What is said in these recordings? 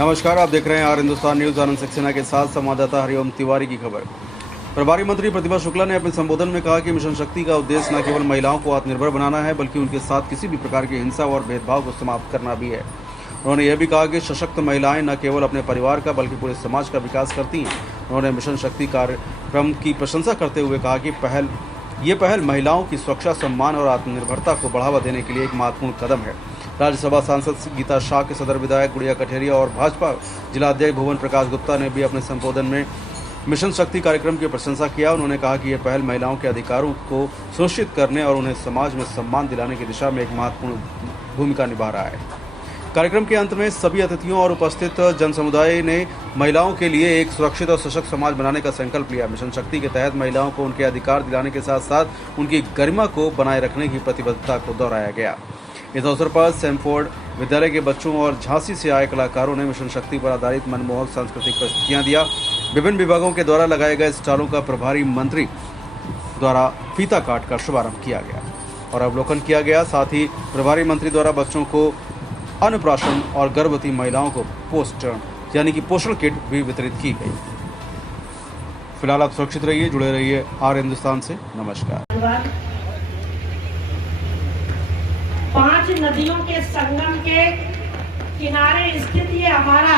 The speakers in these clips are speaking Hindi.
नमस्कार, आप देख रहे हैं आर हिंदुस्तान न्यूज। आनंद सक्सेना के साथ संवाददाता हरिओम तिवारी की खबर। प्रभारी मंत्री प्रतिभा शुक्ला ने अपने संबोधन में कहा कि मिशन शक्ति का उद्देश्य न केवल महिलाओं को आत्मनिर्भर बनाना है, बल्कि उनके साथ किसी भी प्रकार की हिंसा और भेदभाव को समाप्त करना भी है। उन्होंने यह भी कहा कि सशक्त महिलाएं न केवल अपने परिवार का बल्कि पूरे समाज का विकास करती हैं। उन्होंने मिशन शक्ति कार्यक्रम की प्रशंसा करते हुए कहा कि ये पहल महिलाओं की सुरक्षा, सम्मान और आत्मनिर्भरता को बढ़ावा देने के लिए एक महत्वपूर्ण कदम है। राज्यसभा सांसद गीता शाह के सदर विधायक गुड़िया कठेरिया और भाजपा जिला अध्यक्ष भुवन प्रकाश गुप्ता ने भी अपने संबोधन में मिशन शक्ति कार्यक्रम की प्रशंसा किया। उन्होंने कहा कि यह पहल महिलाओं के अधिकारों को सुनिश्चित करने और उन्हें समाज में सम्मान दिलाने की दिशा में एक महत्वपूर्ण भूमिका निभा रहा है। कार्यक्रम के अंत में सभी अतिथियों और उपस्थित जन समुदाय ने महिलाओं के लिए एक सुरक्षित और सशक्त समाज बनाने का संकल्प लिया। मिशन शक्ति के तहत महिलाओं को उनके अधिकार दिलाने के साथ साथ उनकी गरिमा को बनाए रखने की प्रतिबद्धता को दोहराया गया। इस अवसर पर सैमफोर्ड विद्यालय के बच्चों और झांसी से आए कलाकारों ने मिशन शक्ति पर आधारित मनमोहक सांस्कृतिक प्रस्तुतियां दिया। विभिन्न विभागों के द्वारा लगाए गए स्टॉलों का प्रभारी मंत्री द्वारा फीता काट कर शुभारंभ किया गया और अवलोकन किया गया। साथ ही प्रभारी मंत्री द्वारा बच्चों को अन्नप्राशन और गर्भवती महिलाओं को पोषण किट भी वितरित की गई। फिलहाल आप सुरक्षित रहिए, जुड़े रहिए आर हिंदुस्तान से। नमस्कार। 5 नदियों के संगम के किनारे स्थित ये हमारा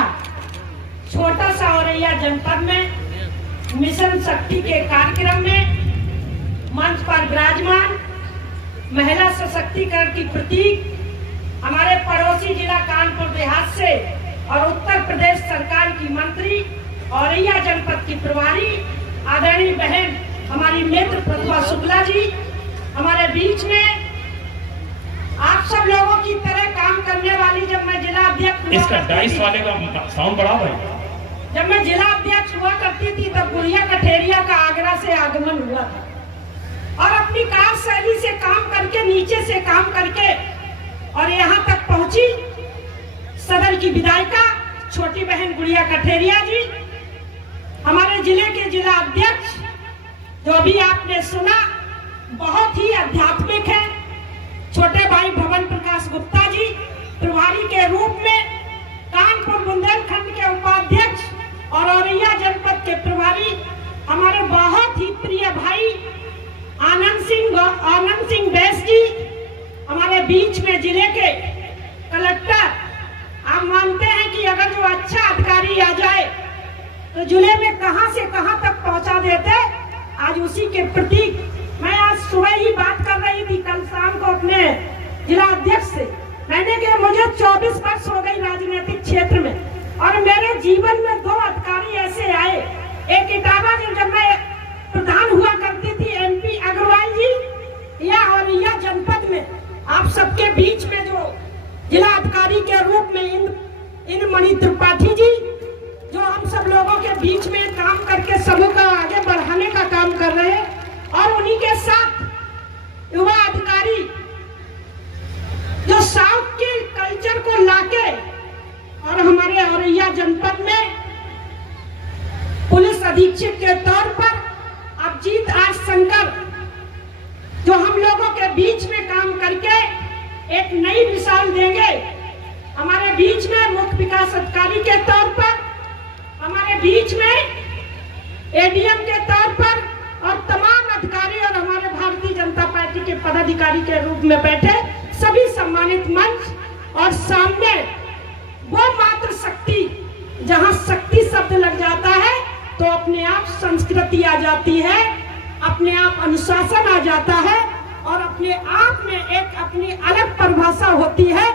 छोटा सा औरैया जनपद में मिशन शक्ति के कार्यक्रम में मंच पर विराजमान महिला सशक्तिकरण की प्रतीक हमारे पड़ोसी जिला कानपुर देहात से और उत्तर प्रदेश सरकार की मंत्री औरैया जनपद की प्रभारी आदरणीय बहन हमारी मित्र प्रतिभा शुक्ला जी हमारे बीच में आप सब लोगों की तरह काम करने वाली, जब मैं जिला अध्यक्ष इसका डाइस वाले का साउंड बढ़ा भाई। जब मैं जिला अध्यक्ष हुआ करती थी तब गुड़िया कठेरिया का आगरा से आगमन हुआ था और अपनी कार्यशैली से काम करके, नीचे से काम करके और यहाँ तक पहुंची। सदर की विधायिका छोटी बहन गुड़िया कठेरिया जी, हमारे जिले के जिला अध्यक्ष जो अभी आपने सुना बहुत ही आध्यात्मिक है, छोटे भाई भुवन प्रकाश गुप्ता जी प्रभारी के रूप में कानपुर बुंदेलखंड के उपाध्यक्ष और औरैया जनपद के प्रभारी हमारे बहुत ही प्रिय भाई आनंद सिंह बैस जी हमारे बीच में, जिले के कलेक्टर। आप मानते हैं कि अगर जो अच्छा अधिकारी आ जाए तो जिले में कहां से कहां तक पहुंचा देते। आज उसी के प्रतीक मैं आज सुबह ही बात कर रही थी, कल शाम को अपने जिला अध्यक्ष से मैंने कहा मुझे 24 वर्ष हो गई राजनीतिक क्षेत्र में और मेरे जीवन में 2 अधिकारी ऐसे आए। एक इटावा जी जब मैं प्रधान हुआ करती थी MP अग्रवाल जी, या औरैया जनपद में आप सबके बीच में जो जिला अधिकारी के रूप में इन मणि त्रिपाठी जी, जो हम सब लोगों के बीच में काम करके समूह का आगे बढ़ाने का काम कर रहे हैं। और उन्हीं के साथ युवा अधिकारी जो साउथ के कल्चर को लाके और हमारे औरैया जनपद में पुलिस अधीक्षक के तौर पर अभिजीत आर शंकर जो हम लोगों के बीच में काम करके एक नई मिसाल देंगे। हमारे बीच में मुख्य विकास अधिकारी के तौर पर, हमारे बीच में ADM के तौर पर और तमाम अधिकारी और हमारे भारतीय जनता पार्टी के पदाधिकारी के रूप में बैठे सभी सम्मानित मंच और सामने वो मात्र शक्ति, जहां शक्ति शब्द लग जाता है तो अपने आप संस्कृति आ जाती है, अपने आप अनुशासन आ जाता है और अपने आप में एक अपनी अलग परिभाषा होती है।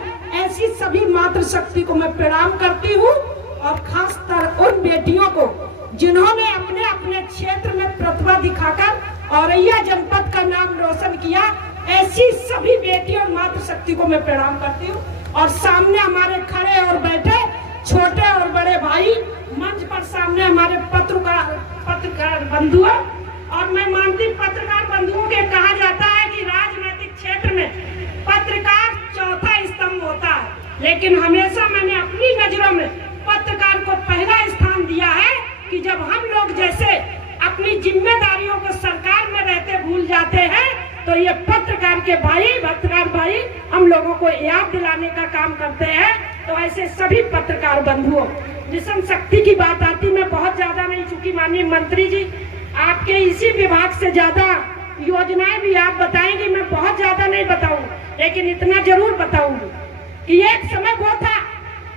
ऐसी सभी मात्र शक्ति को मैं प्रणाम करती हूँ और खासकर उन बेटियों को जिन्होंने अपने अपने क्षेत्र में प्रतिभा दिखाकर औरैया जनपद का नाम रोशन किया। ऐसी सभी बेटियों और मातृ शक्ति को मैं प्रणाम करती हूँ। और सामने हमारे खड़े और बैठे छोटे और बड़े भाई, मंच पर सामने हमारे पत्रकार बंधु, और मैं मानती पत्रकार बंधुओं के कहा जाता है कि राजनीतिक क्षेत्र में पत्रकार चौथा स्तंभ होता है, लेकिन हमेशा मैंने अपनी नजरों में पत्रकार को पहला स्थान दिया है कि जब हम लोग जैसे अपनी जिम्मेदारियों को सरकार में रहते भूल जाते हैं तो ये पत्रकार भाई हम लोगों को याद दिलाने का काम करते हैं तो ऐसे सभी पत्रकार बंधुओं, मिशन शक्ति की बात आती, मैं बहुत ज्यादा नहीं, चूंकि माननीय मंत्री जी आपके इसी विभाग से ज्यादा योजनाएं भी आप बताएंगे, मैं बहुत ज्यादा नहीं बताऊंगी, लेकिन इतना जरूर बताऊंगी कि एक समय वो था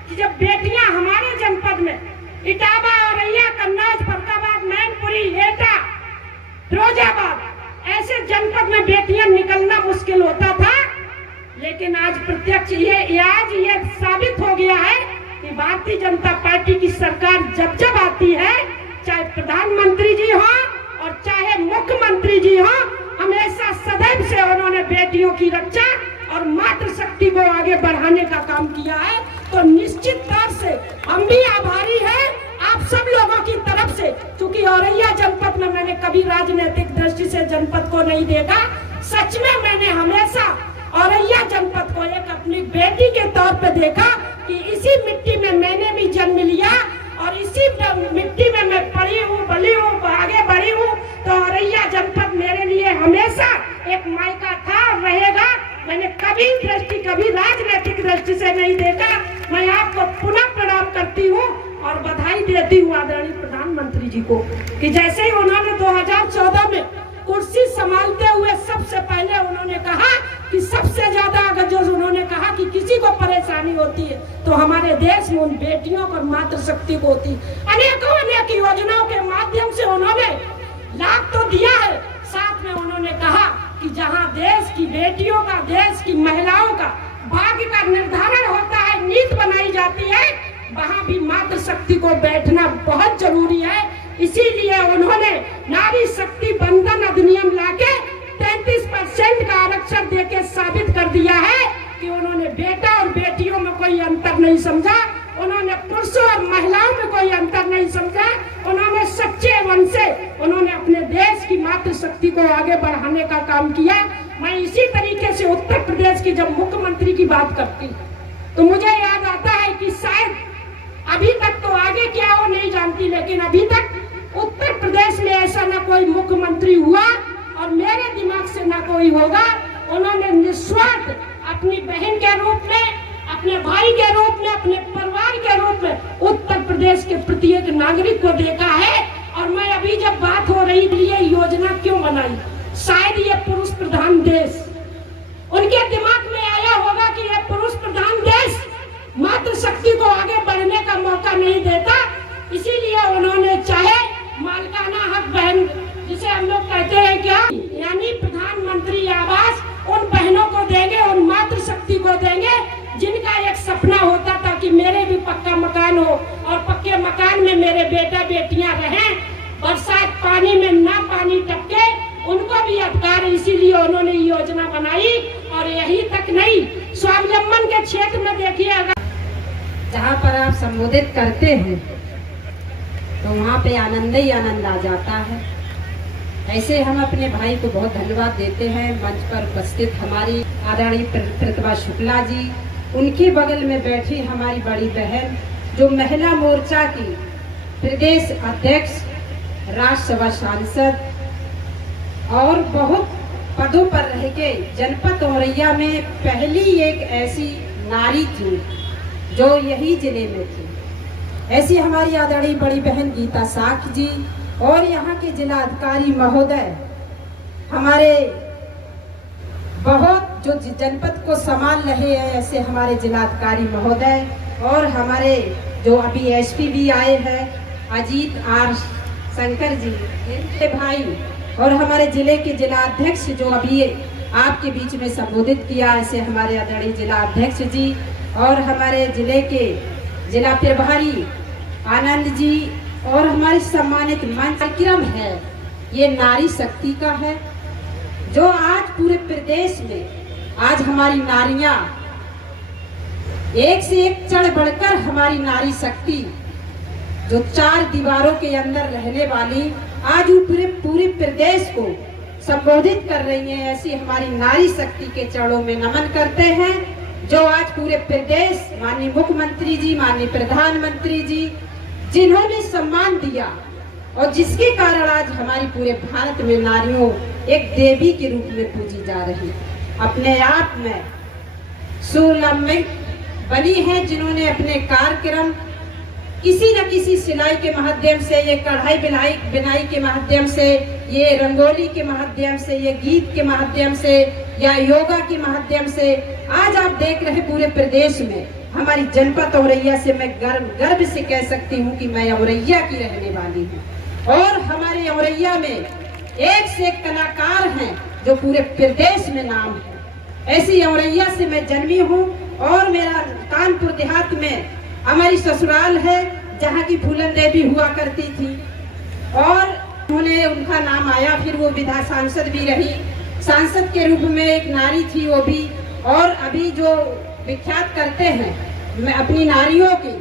कि जब बेटियां हमारे जनपद में इटावा, औरैया, कन्नौज, फरुखाबाद, मैनपुरी, एटा, फिरोजाबाद ऐसे जनपद में बेटियां निकलना मुश्किल होता था, लेकिन आज प्रत्यक्ष ये साबित हो गया है कि भारतीय जनता पार्टी की सरकार जब जब आती है, चाहे प्रधानमंत्री जी हो और चाहे मुख्यमंत्री जी हो, हमेशा सदैव से उन्होंने बेटियों की रक्षा और मातृशक्ति को आगे बढ़ाने का काम किया है। तो निश्चित तौर से हम भी आभारी हैं आप सब लोगों की तरफ से, क्योंकि औरैया जनपद में मैंने कभी राजनीतिक दृष्टि से जनपद को नहीं देखा, सच में मैंने हमेशा औरैया जनपद को एक अपनी बेटी के तौर पे देखा कि इसी मिट्टी में मैंने भी जन्म लिया और इसी मिट्टी में मैं पढ़ी हूँ, बली हूँ, आगे बढ़ी हूँ। तो औरैया जनपद मेरे लिए हमेशा एक मायका था और रहेगा। मैंने कभी राजनीतिक दृष्टि से नहीं देखा। मैं आपको पुनः प्रणाम करती हूँ और बधाई देती हूँ आदरणीय प्रधानमंत्री जी को कि जैसे ही उन्होंने 2014 में कुर्सी संभालते हुए सबसे पहले उन्होंने कहा कि सबसे ज्यादा अगर जो उन्होंने कहा कि किसी को परेशानी होती है तो हमारे देश में उन बेटियों को मातृशक्ति को होती। अनेकों अनेक योजनाओं के माध्यम से उन्होंने लाभ तो दिया है, साथ में उन्होंने कहा कि जहां देश की बेटियों का, देश की महिलाओं का भाग्य का निर्धारण होता है, नीति बनाई जाती है, वहां भी मातृशक्ति को बैठना बहुत जरूरी है। इसीलिए उन्होंने नारी शक्ति बंधन अधिनियम लाके 33% का आरक्षण देके साबित कर दिया है कि उन्होंने बेटा और बेटियों में कोई अंतर नहीं समझा, उन्होंने पुरुषों और महिलाओं में कोई अंतर नहीं समझा। उन्होंने सच्चे मन से उन्होंने अपने देश की मातृशक्ति को आगे बढ़ाने का काम किया। मैं इसी तरीके से उत्तर प्रदेश की जब मुख्यमंत्री की बात करती तो मुझे याद आता है कि शायद अभी तक, तो आगे क्या हो नहीं जानती, लेकिन अभी तक उत्तर प्रदेश में ऐसा न कोई मुख्यमंत्री हुआ और मेरे दिमाग से न कोई होगा। उन्होंने निस्वार्थ अपनी बहन के रूप में, अपने भाई के रूप में, अपने परिवार के रूप में उत्तर प्रदेश के प्रत्येक नागरिक को देखा है। और मैं अभी जब बात हो रही थी ये योजना क्यों बनाई, शायद ये पुरुष प्रधान देश, उनके दिमाग में आया होगा कि ये पुरुष प्रधान देश मातृशक्ति को आगे बढ़ने का मौका नहीं देता, इसीलिए उन्होंने चाहे मालिकाना हक बहन जिसे हम लोग कहते हैं क्या, यानी प्रधानमंत्री आवास उन बहनों को देंगे, उन मातृशक्ति को देंगे जिनका एक सपना होता था कि मेरे भी पक्का मकान हो और पक्के मकान में मेरे बेटा बेटियां रहें, बरसात पानी में ना पानी टपके, उनको भी अधिकार। इसीलिए उन्होंने योजना बनाई। और यही तक नहीं, स्वावलंबन के क्षेत्र में देखिए, अगर जहाँ पर आप संबोधित करते हैं तो वहाँ पे आनंद ही आनंद आ जाता है। ऐसे हम अपने भाई को बहुत धन्यवाद देते हैं। मंच पर उपस्थित हमारी आदरणीय प्रतिभा शुक्ला जी, उनके बगल में बैठी हमारी बड़ी बहन जो महिला मोर्चा की प्रदेश अध्यक्ष, राज्यसभा सांसद और बहुत पदों पर रह के जनपद औरैया में पहली एक ऐसी नारी थी जो यही जिले में थी। ऐसी हमारी आदरणीय बड़ी बहन गीता साख जी और यहाँ के जिला अधिकारी महोदय, हमारे बहुत जो जनपद को संभाल रहे हैं ऐसे हमारे जिला अधिकारी महोदय, और हमारे जो अभी एसपी भी आए हैं अजीत आर शंकर जी, इनके भाई, और हमारे जिले के जिला अध्यक्ष जो अभी आपके बीच में संबोधित किया, ऐसे हमारे आदरणीय जिला अध्यक्ष जी, और हमारे जिले के जिला प्रभारी आनंद जी, और हमारे सम्मानित मंच कार्यक्रम है ये नारी शक्ति का है, जो आज पूरे प्रदेश में आज हमारी नारियां एक से एक चढ़ बढ़कर हमारी नारी शक्ति जो 4 दीवारों के अंदर रहने वाली आज पूरे प्रदेश को संबोधित कर रही हैं। ऐसी हमारी नारी शक्ति के चरणों में नमन करते हैं, जो आज पूरे प्रदेश माननीय मुख्यमंत्री जी, माननीय प्रधानमंत्री जी जिन्होंने सम्मान दिया और जिसके कारण आज हमारी पूरे भारत में नारियों एक देवी के रूप में पूजी जा रही। अपने आप में सुलम्बित बनी हैं, जिन्होंने अपने कार्यक्रम किसी न किसी सिलाई के माध्यम से, ये कढ़ाई बिनाई के माध्यम से, ये रंगोली के माध्यम से, ये गीत के माध्यम से या योगा के माध्यम से आज आप देख रहे पूरे प्रदेश में हमारी जनपद औरैया से मैं गर्व से कह सकती हूँ कि मैं औरैया की रहने वाली हूँ। और हमारे औरैया में एक से एक कलाकार हैं जो पूरे प्रदेश में नाम है। ऐसी औरैया से मैं जन्मी हूँ और मेरा कानपुर देहात में हमारी ससुराल है, जहाँ की फूलन देवी हुआ करती थी और उन्होंने उनका नाम आया, फिर वो विधान सांसद भी रही। सांसद के रूप में एक नारी थी वो भी। और अभी जो विख्यात करते हैं मैं अपनी नारियों की,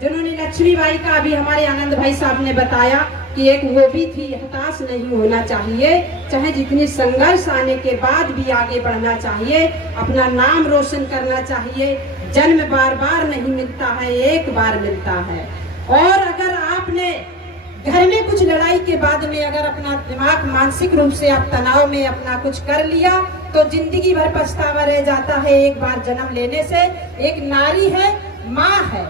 जिन्होंने लक्ष्मीबाई का अभी हमारे आनंद भाई साहब ने बताया कि एक वो भी थी, हताश नहीं होना चाहिए, चाहे जितनी संघर्ष आने के बाद भी आगे बढ़ना चाहिए, अपना नाम रोशन करना चाहिए। जन्म बार बार नहीं मिलता है, एक बार मिलता है। और अगर आपने घर में कुछ लड़ाई के बाद में अगर अपना दिमाग मानसिक रूप से आप तनाव में अपना कुछ कर लिया तो जिंदगी भर पछतावा रह जाता है एक बार जन्म लेने से। एक नारी है, माँ है,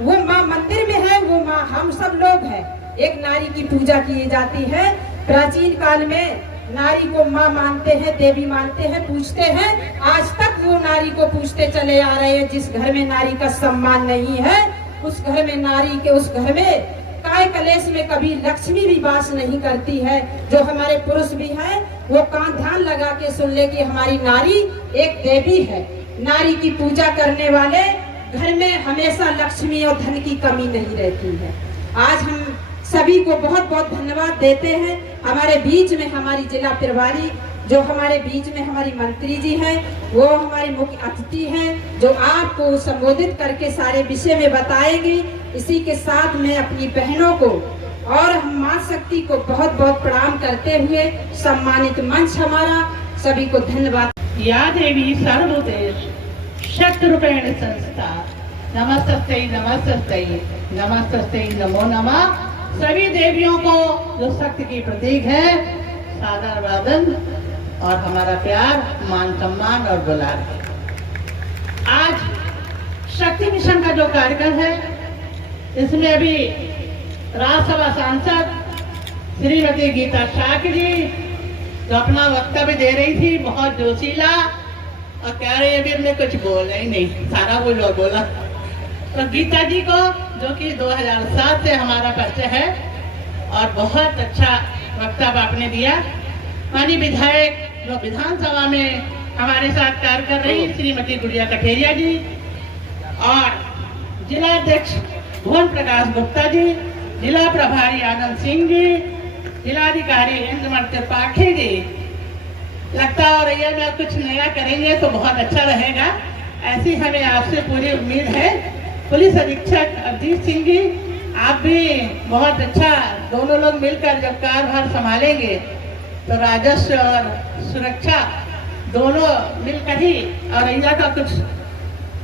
वो माँ मंदिर में है, वो माँ हम सब लोग हैं। एक नारी की पूजा की जाती है। प्राचीन काल में नारी को माँ मानते हैं, देवी मानते हैं, पूजते हैं। आज तक वो नारी को पूजते चले आ रहे हैं। जिस घर में नारी का सम्मान नहीं है उस घर में नारी के उस घर में काय कलेश में कभी लक्ष्मी भी वास नहीं करती है। जो हमारे पुरुष भी हैं वो कान ध्यान लगा के सुन ले कि हमारी नारी एक देवी है। नारी की पूजा करने वाले घर में हमेशा लक्ष्मी और धन की कमी नहीं रहती है। आज हम सभी को बहुत बहुत धन्यवाद देते हैं। हमारे बीच में हमारी जिला प्रभारी जो हमारे बीच में हमारी मंत्री जी हैं, वो हमारी मुख्य अतिथि हैं जो आपको संबोधित करके सारे विषय में बताएंगी। इसी के साथ मैं अपनी बहनों को और हम मां शक्ति को बहुत बहुत प्रणाम करते हुए सम्मानित मंच हमारा सभी को धन्यवाद। या देवी सर्वभूतेषु शक्तिरूपेण संस्था नमस्तस्यै नमस्तस्यै नमस्तस्यै नमो नमः। सभी देवियों को जो शक्ति की प्रतीक है सादर वादन और हमारा प्यार, मान सम्मान और दुलार। आज शक्ति मिशन का जो कार्यक्रम है इसमें अभी राज्यसभा सांसद श्रीमती गीता शाक्य जी जो अपना वक्तव्य दे रही थी, बहुत जोशीला, और कह रही अभी हमने कुछ बोला ही नहीं, सारा वो जो बोला। तो गीता जी को जो कि 2007 से हमारा परिचय है और बहुत अच्छा वक्तव्य आपने दिया। माननीय विधायक जो विधानसभा में हमारे साथ कार्य कर रही श्रीमती गुड़िया कठेरिया जी और जिला अध्यक्ष भुवन प्रकाश गुप्ता जी, जिला प्रभारी आनंद सिंह जी, जिलाधिकारी इंद्रमल त्रिपाठी जी, लगता है और ये में कुछ नया करेंगे तो बहुत अच्छा रहेगा, ऐसी हमें आपसे पूरी उम्मीद है। पुलिस अधीक्षक अवधीश सिंह जी, आप भी बहुत अच्छा, दोनों लोग मिलकर जब कार्यभार संभालेंगे तो राजस्व और सुरक्षा दोनों मिलकर ही औरैया का कुछ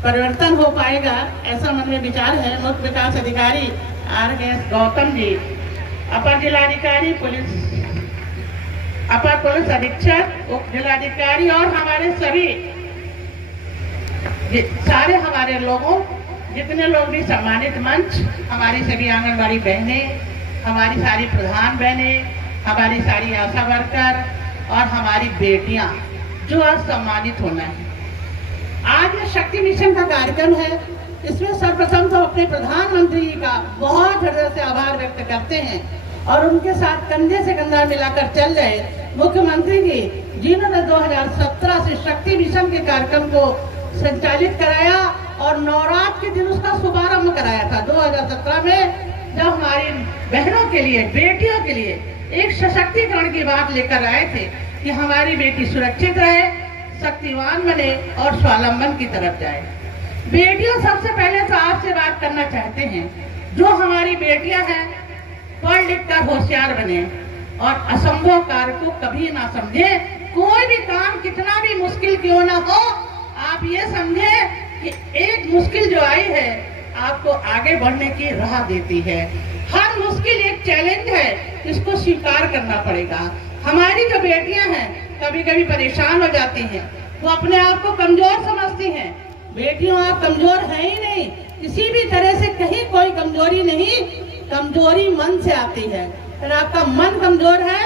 परिवर्तन हो पाएगा, ऐसा मन में विचार है। मुख्य विकास अधिकारी RS गौतम जी, अपर जिलाधिकारी अपर पुलिस अधीक्षक, उप जिलाधिकारी और हमारे सभी सारे हमारे लोगों, जितने लोग भी सम्मानित मंच, हमारी सभी आंगनबाड़ी बहनें, हमारी सारी प्रधान बहनें, हमारी सारी आशा वर्कर और हमारी बेटियां जो आज सम्मानित होना है। आज ये शक्ति मिशन का कार्यक्रम है, इसमें सर्वप्रथम तो अपने प्रधानमंत्री जी का बहुत हृदय से आभार व्यक्त करते हैं और उनके साथ कंधे से कंधा मिलाकर चल रहे मुख्यमंत्री जी, जिन्होंने 2017 से शक्ति मिशन के कार्यक्रम को संचालित कराया और नवरात्र के दिन उसका शुभारंभ कराया था 2017 में, जब हमारी बहनों के लिए, बेटियों के लिए एक सशक्तिकरण की बात लेकर आए थे कि हमारी बेटी सुरक्षित रहे, शक्तिवान बने और स्वावलंबन की तरफ जाए। बेटियों, सबसे पहले तो आपसे बात करना चाहते हैं, जो हमारी बेटियां हैं पढ़ लिख कर होशियार बने और असंभव कार्य को कभी ना समझे। कोई भी काम कितना भी मुश्किल क्यों ना हो, आप ये समझे कि एक मुश्किल जो आई है आपको आगे बढ़ने की राह देती है। हर मुश्किल एक चैलेंज है, इसको स्वीकार करना पड़ेगा। हमारी जो बेटियां हैं कभी कभी परेशान हो जाती हैं, वो अपने आप को कमजोर समझती हैं, बेटियों आप कमजोर हैं ही नहीं, किसी भी तरह से कहीं कोई कमजोरी नहीं, कमजोरी मन से आती है। अगर आपका मन कमजोर है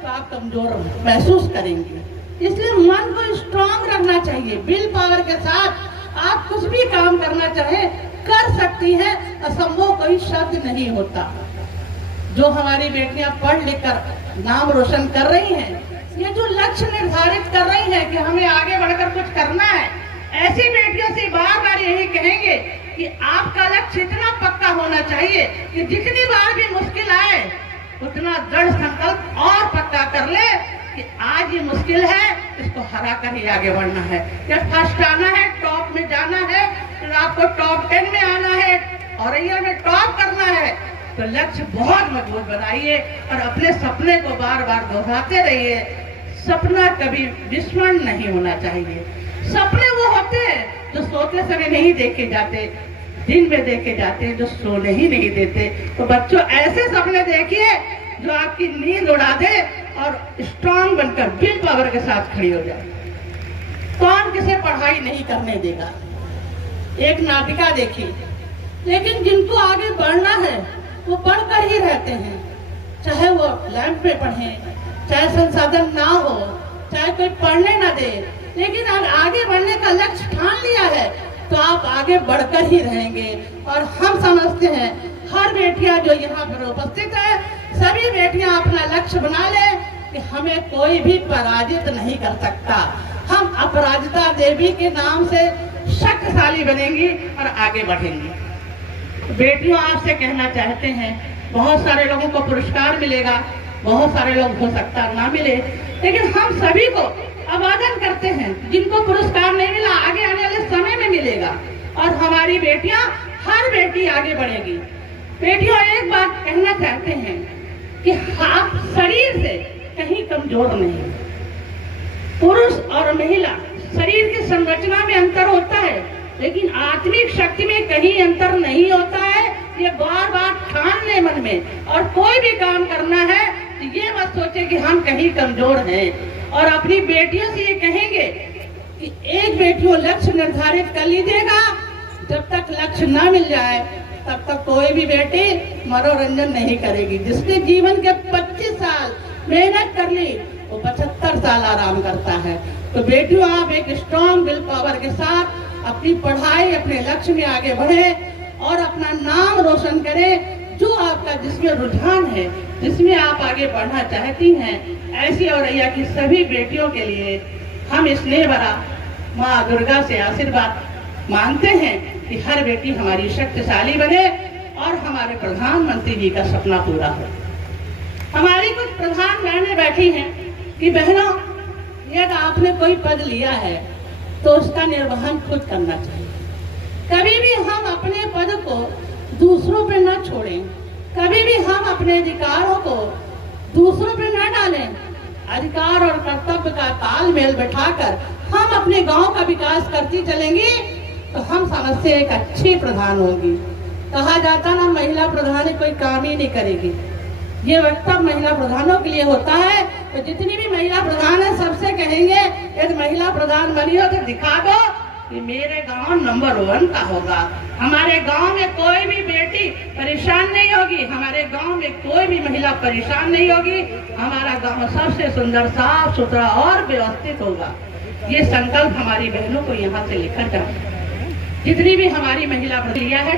तो आप कमजोर महसूस करेंगे। इसलिए मन को स्ट्रांग रखना चाहिए। विल पावर के साथ आप कुछ भी काम करना चाहे कर सकती हैं, असंभव कोई शब्द नहीं होता। जो हमारी बेटियां पढ़ लिख कर नाम रोशन कर रही हैं, ये जो लक्ष्य निर्धारित कर रही हैं कि हमें आगे बढ़कर कुछ करना है, ऐसी बेटियों से बार बार यही कहेंगे कि आपका लक्ष्य इतना पक्का होना चाहिए कि जितनी बार भी मुश्किल आए उतना दृढ़ संकल्प और पक्का कर ले कि आज ये मुश्किल है, इसको हरा कर ही आगे बढ़ना है। जब फर्स्ट आना है, टॉप में जाना है, फिर आपको टॉप 10 में आना है, औरैया में टॉप करना है, तो लक्ष्य बहुत मजबूत बनाइए और अपने सपने को बार बार दोहराते रहिए। सपना कभी विस्मरण नहीं होना चाहिए। सपने वो होते हैं जो सोते समय नहीं देखे जाते, दिन में देखे जाते हैं, जो सोने ही नहीं देते। तो बच्चों ऐसे सपने देखिए जो आपकी नींद उड़ा दे और स्ट्रांग बनकर विल पावर के साथ खड़ी हो जाए। कौन किसे पढ़ाई नहीं करने देगा। एक नाटिका देखी, लेकिन जिनको आगे बढ़ना है वो पढ़कर ही रहते हैं, चाहे वो लैंप में पढ़े, चाहे संसाधन ना हो, चाहे कोई पढ़ने ना दे, लेकिन अगर आगे बढ़ने का लक्ष्य ठान लिया है तो आप आगे बढ़कर ही रहेंगे। और हम समझते हैं हर बेटियां जो यहाँ पर उपस्थित है, सभी बेटियां अपना लक्ष्य बना ले कि हमें कोई भी पराजित नहीं कर सकता। हम अपराजिता देवी के नाम से शक्तिशाली बनेंगी और आगे बढ़ेंगी। बेटियों आपसे कहना चाहते हैं, बहुत सारे लोगों को पुरस्कार मिलेगा, बहुत सारे लोग हो सकता ना मिले, लेकिन हम सभी को आवाहन करते हैं जिनको पुरस्कार नहीं मिला आगे आने वाले समय में मिलेगा और हमारी बेटियां, हर बेटी आगे बढ़ेगी। बेटियों एक बात कहना चाहते हैं कि आप शरीर से कहीं कमजोर नहीं। पुरुष और महिला शरीर की संरचना में अंतर होता है, लेकिन आत्मिक शक्ति में कहीं अंतर नहीं होता है। ये बार बार ठान ले मन में, और कोई भी काम करना है तो ये मत सोचे कि हम कहीं कमजोर हैं। और अपनी बेटियों से ये कहेंगे कि एक बेटियों लक्ष्य निर्धारित कर लीजिएगा, जब तक लक्ष्य ना मिल जाए तब तक कोई भी बेटी मनोरंजन नहीं करेगी। जिसने जीवन के 25 साल मेहनत कर ली वो 75 साल आराम करता है। तो बेटियों आप एक स्ट्रॉन्ग विल पावर के साथ अपनी पढ़ाई, अपने लक्ष्य में आगे बढ़े और अपना नाम रोशन करें। जो आपका जिसमें रुझान है, जिसमें आप आगे बढ़ना चाहती हैं, ऐसी औरैया की सभी बेटियों के लिए हम स्नेह भरा माँ दुर्गा से आशीर्वाद मांगते हैं कि हर बेटी हमारी शक्तिशाली बने और हमारे प्रधानमंत्री जी का सपना पूरा हो। हमारी कुछ प्रधान बहनें बैठी हैं कि बहनों, यदि आपने कोई पद लिया है तो उसका निर्वहन खुद करना चाहिए। कभी भी हम अपने पद को दूसरों पे न छोड़ें, कभी भी हम अपने अधिकारों को दूसरों पे न डालें। अधिकार और कर्तव्य का तालमेल बैठाकर हम अपने गांव का विकास करती चलेंगी तो हम समझते एक अच्छी प्रधान होगी। कहा जाता ना, महिला प्रधान कोई काम ही नहीं करेगी। ये वक्तव्य महिला प्रधानों के लिए होता है। तो जितनी भी महिला प्रधान है सबसे कहेंगे, यदि महिला प्रधान बनी हो तो दिखा दो कि मेरे गांव नंबर 1 का होगा। हमारे गांव में कोई भी बेटी परेशान नहीं होगी, हमारे गांव में कोई भी महिला परेशान नहीं होगी। हमारा गांव सबसे सुंदर, साफ सुथरा और व्यवस्थित होगा। ये संकल्प हमारी बहनों को यहाँ से लेकर जाए। जितनी भी हमारी महिला लिया है